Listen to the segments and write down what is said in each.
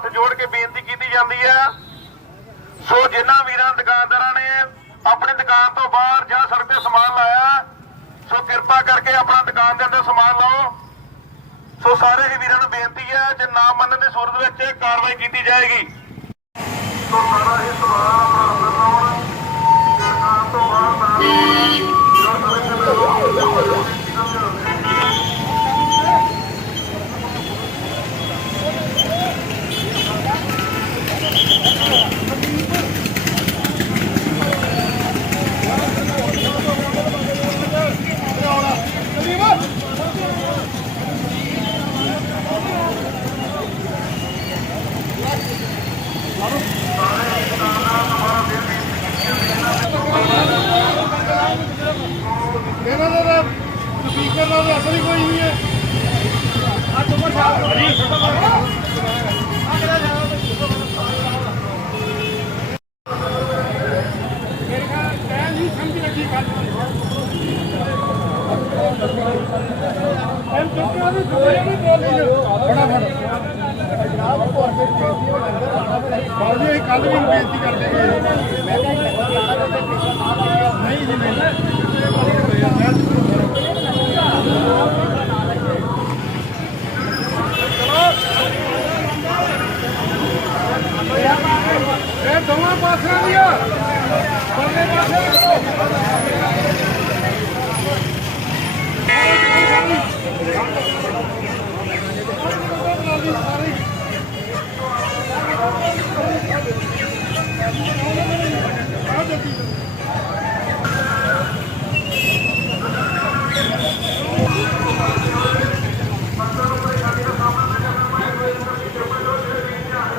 ਹੱਥ ਜੋੜ ਕੇ ਬੇਨਤੀ ਕੀਤੀ ਜਾਂਦੀ ਹੈ ਸੋ ਜਿਨ੍ਹਾਂ ਵੀਰਾਂ, ਦੁਕਾਨਦਾਰਾਂ ਨੇ ਆਪਣੀ ਦੁਕਾਨ ਤੋਂ ਬਾਹਰ ਜਾਂ ਸੜਕ ਤੇ ਸਮਾਨ ਲਾਇਆ, ਸੋ ਕਿਰਪਾ ਕਰਕੇ ਆਪਣਾ ਦੁਕਾਨ ਦੇ ਅੰਦਰ ਸਮਾਨ ਲਾਓ। ਸੋ ਸਾਰੇ ਹੀ ਵੀਰਾਂ ਨੂੰ ਬੇਨਤੀ ਹੈ ਜੇ ਨਾ ਮੰਨਣ ਦੀ ਸੂਰਤ ਵਿੱਚ, ਕਾਰਵਾਈ ਕੀਤੀ ਜਾਏਗੀ। ਸੋ ਸਾਰਾ ਹੀ ਸਮਾਨ ਆਪਣਾ ਅੰਦਰ ਲਾਉਣ ਦੁਕਾਨ ਤੋਂ ਬਾਹਰ ਨਾ ਇਹਨਾਂ ਦਾ ਤਾਂ ਸਪੀਕਰ ਨਾਲ ਤਾਂ ਅਸਰ ਹੀ ਕੋਈ ਨਹੀਂ ਹੈ ਇਹ ਕੱਲ ਵੀ ਬੇਨਤੀ ਕਰਦੇ ਗਏ ਨਹੀਂ ਜੀ ਨਹੀਂ ਇਹ ਦੋਵਾਂ ਪਾਸਿਆਂ ਦੀ ਆ ਬੰਦੇ ਪਾਸੇ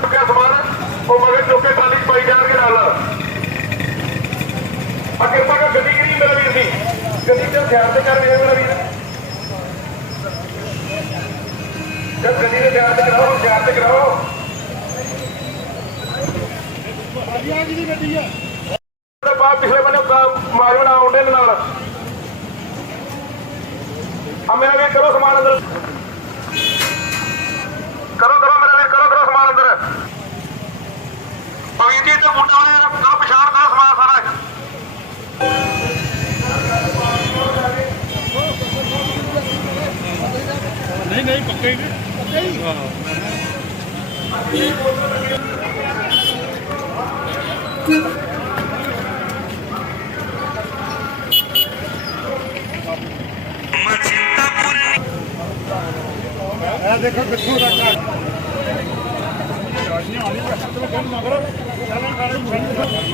ਚੁੱਕਿਆ ਸਮਾਨ ਉਹ ਮਗਰ ਚੁੱਕ ਕੇ ਟਾਲੀ 'ਚ ਪਾਈ ਜਾਣਗੇ ਨਾਲ ਆ ਕਿਰਪਾ ਕਰ ਗੱਡੀ ਕਰੀ ਮੇਰਾ ਵੀਰ ਦੀ ਗੱਡੀ ਤੇ ਧਿਆਨ ਤੇ ਕਰ ਰਿਹਾ ਮੇਰਾ ਵੀਰ। ਜਦ ਗੱਡੀ ਦੇ ਧਿਆਨ ਤੇ ਕਰਾਓ ਧਿਆਨ ਤੇ ਕਰਾਓ। ਬਾਜੀ ਆ ਦੀ ਗੱਡੀ ਆ। ਬਾਅਦ ਪਿਛਲੇ ਬੰਨੇ ਮਾਰਿਓ ਨਾ ਆਉਂਦੇ ਨਾਲ। ਆ ਮੇਰਾ ਵੀਰ ਕਰੋ ਸਮਾਨ ਅੰਦਰ। ਕਰੋ ਕਰੋ ਮੇਰਾ ਵੀਰ ਕਰੋ ਕਰੋ ਸਮਾਨ ਅੰਦਰ। ਪਵੀਰ ਜੀ ਤੇ ਮੁੰਡਾ ਵਾਲੇ ਕਰੋ ਪਛਾਣ ਕਰੋ ਸਮਾਨ ਸਾਰਾ ਨਹੀਂ ਪੱਕੇ ਹੀ ਨੇ। ਪੱਕੇ ਹੀ ਇਹ ਦੇਖੋ ਕਿੱਥੋਂ ਤੱਕ ਆ।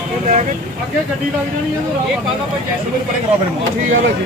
ਇਹ ਲੈ ਕੇ ਅੱਗੇ ਗੱਡੀ ਲੱਗ ਜਾਣੀ ਇਹਨੂੰ ਇਹ ਕਾਲਾ ਪੰਚਾਇਤ? ਨੂੰ ਪਰੇ ਕਰਾ ਫਿਰ ਠੀਕ ਹੈ ਭਾਈ ਜੀ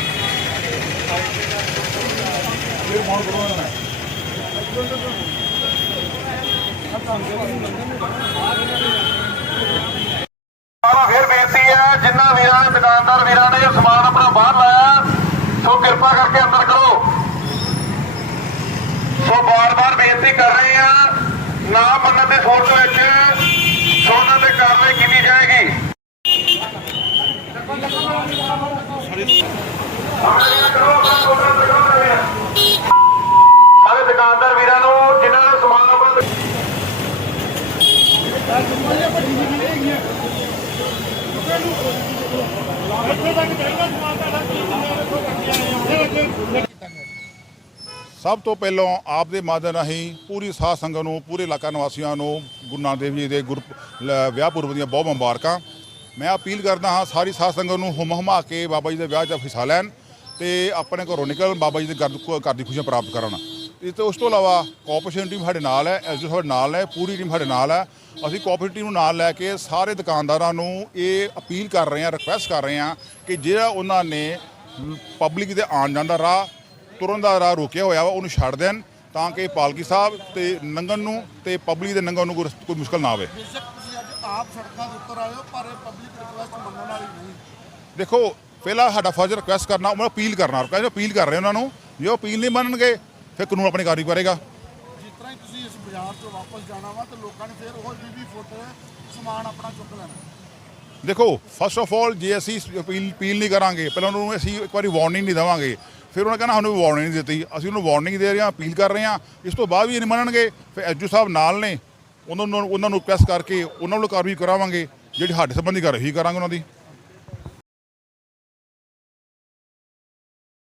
ਸਾਰਾ ਫੇਰ ਬੇਨਤੀ ਹੈ, ਜਿੰਨਾ ਵੀਰਾਂ ਨੇ ਦੁਕਾਨਦਾਰ ਵੀਰਾਂ ਨੇ ਇਹ ਸਮਾਨ ਆਪਣਾ ਬਾਹਰ ਲਾਇਆ, ਸੋ ਕਿਰਪਾ ਕਰਕੇ ਅੰਦਰ ਕਰੋ। ਸੋ ਬਾਰ-ਬਾਰ ਬੇਨਤੀ ਕਰ ਰਹੇ ਆ ਨਾ ਮੰਨਣ ਦੀ ਸੋਚ ਵਿੱਚ ਸੋ ਉਹਨਾਂ ਤੇ ਕਾਰਵਾਈ ਕੀਤੀ ਜਾਏਗੀ ਸਾਰੇ ਦੁਕਾਨਦਾਰ ਵੀਰਾਂ ਨੂੰ ਜਿਨ੍ਹਾਂ ਨੇ ਸਮਾਨ ਆਪਣਾ ਇੱਥੇ ਤੱਕ ਚਾਹੀਦਾ ਸਮਾਨ ਤੁਹਾਡਾ ਸਭ ਤੋਂ ਪਹਿਲਾਂ ਆਪ ਦੇ ਮਾਧਿਅਮ ਰਾਹੀਂ ਪੂਰੀ ਸਾਧ ਸੰਗਤ ਨੂੰ, ਪੂਰੇ ਇਲਾਕਾ ਨਿਵਾਸੀਆਂ ਨੂੰ, ਗੁਰੂ ਨਾਨਕ ਦੇਵ ਜੀ ਦੇ ਗੁਰ ਲ- ਵਿਆਹ ਪੁਰਬ ਦੀਆਂ ਬਹੁਤ ਮੁਬਾਰਕਾਂ। ਮੈਂ ਅਪੀਲ ਕਰਦਾ ਹਾਂ ਸਾਰੀ ਸਾਧ ਸੰਗਤ ਨੂੰ ਹੁਮ ਹੁਮਾ ਕੇ ਬਾਬਾ ਜੀ ਦੇ ਵਿਆਹ 'ਚ ਹਿੱਸਾ ਲੈਣ ਤੇ ਆਪਣੇ ਘਰੋਂ ਨਿਕਲਣ, ਬਾਬਾ ਜੀ ਦੇ ਘਰ ਘਰ ਦੀ ਖੁਸ਼ੀਆਂ ਪ੍ਰਾਪਤ ਕਰਨ। ਤੇ ਤੇ ਉਸ ਤੋਂ ਇਲਾਵਾ ਕੋਆਪਰੇਸ਼ਨ ਟੀਮ ਸਾਡੇ ਨਾਲ ਹੈ ਐਸਡੀ ਸਾਡੇ ਨਾਲ ਹੈ ਪੂਰੀ ਟੀਮ ਸਾਡੇ ਨਾਲ ਹੈ। ਅਸੀਂ ਕੋਆਪਰੇਟਿਵ ਟੀਮ ਨੂੰ ਨਾਲ ਲੈ ਕੇ ਸਾਰੇ ਦੁਕਾਨਦਾਰਾਂ ਨੂੰ ਇਹ ਅਪੀਲ ਕਰ ਰਹੇ ਹਾਂ ਰਿਕੁਐਸਟ ਕਰ ਰਹੇ ਹਾਂ ਕਿ ਜਿਹੜਾ ਉਹਨਾਂ ਨੇ ਪਬਲਿਕ ਦੇ ਆਉਣ ਜਾਣ ਦਾ ਰਾਹ ਤੁਰਨ ਦਾ ਰਾਹ ਰੋਕਿਆ ਹੋਇਆ ਵਾ ਉਹਨੂੰ ਛੱਡ ਦੇਣ ਤਾਂ ਕਿ ਪਾਲਕੀ ਸਾਹਿਬ ਤੇ ਨੰਗਨ ਨੂੰ ਤੇ ਪਬਲਿਕ ਦੇ ਨੰਗਨ ਨੂੰ ਕੋਈ ਮੁਸ਼ਕਲ ਨਾ ਆਵੇ। ਬੇਸ਼ੱਕ ਤੁਸੀਂ ਅੱਜ ਆਪ ਸੜਕਾਂ ਦੇ ਉੱਤਰ ਆਏ ਹੋ ਪਰ ਇਹ ਪਬਲਿਕ ਰਿਕੁਐਸਟ ਮੰਨਣ ਵਾਲੀ ਨਹੀਂ। ਦੇਖੋ ਪਹਿਲਾਂ ਸਾਡਾ ਫਰਜ਼ ਰਿਕੁਐਸਟ ਕਰਨਾ ਉਹਨਾਂ ਅਪੀਲ ਕਰਨਾ ਕਹਿੰਦੇ ਅਪੀਲ ਕਰ ਰਹੇ ਉਹਨਾਂ ਨੂੰ। ਜੇ ਉਹ ਅਪੀਲ ਨਹੀਂ ਮੰਨਣਗੇ ਫਿਰ ਕਾਨੂੰਨ ਆਪਣੀ ਕਾਰਵਾਈ ਕਰੇਗਾ। ਜਿਸ ਤਰ੍ਹਾਂ ਹੀ ਤੁਸੀਂ ਇਸ ਬਾਜ਼ਾਰ ਤੋਂ ਵਾਪਸ ਜਾਣਾ ਵਾ ਤੇ ਲੋਕਾਂ ਨੇ ਫਿਰ ਉਹ 20 ਫੁੱਟ ਸਮਾਨ ਆਪਣਾ ਚੁੱਕ ਲੈਣਾ। ਦੇਖੋ ਫਸਟ ਆਫ ਆਲ ਜੇ ਅਸੀਂ ਅਪੀਲ ਅਪੀਲ ਨਹੀਂ ਕਰਾਂਗੇ ਪਹਿਲਾਂ ਉਹਨਾਂ ਨੂੰ ਅਸੀਂ ਇੱਕ ਵਾਰੀ ਵਾਰਨਿੰਗ ਨਹੀਂ ਦੇਵਾਂਗੇ। ਫਿਰ ਉਹਨਾਂ ਕਹਿੰਦਾ ਸਾਨੂੰ ਵਾਰਨਿੰਗ ਨਹੀਂ ਦਿੱਤੀ। ਅਸੀਂ ਉਹਨੂੰ ਵਾਰਨਿੰਗ ਦੇ ਰਹੇ ਹਾਂ ਅਪੀਲ ਕਰ ਰਹੇ ਹਾਂ। ਇਸ ਤੋਂ ਬਾਅਦ ਵੀ ਇਹ ਨਹੀਂ ਮੰਨਣਗੇ। ਫਿਰ ਐਜੂ ਸਾਹਿਬ ਨਾਲ ਨੇ। ਉਹਨਾਂ ਨੂੰ ਉਹਨਾਂ ਨੂੰ ਪ੍ਰੈਸ ਕਰਕੇ ਉਹਨਾਂ ਨੂੰ ਕਾਰਵਾਈ ਕਰਾਵਾਂਗੇ। ਜਿਹੜੀ ਸਾਡੇ ਸੰਬੰਧੀ ਕਰ ਰਹੀ ਕਰਾਂਗੇ ਉਹਨਾਂ ਦੀ।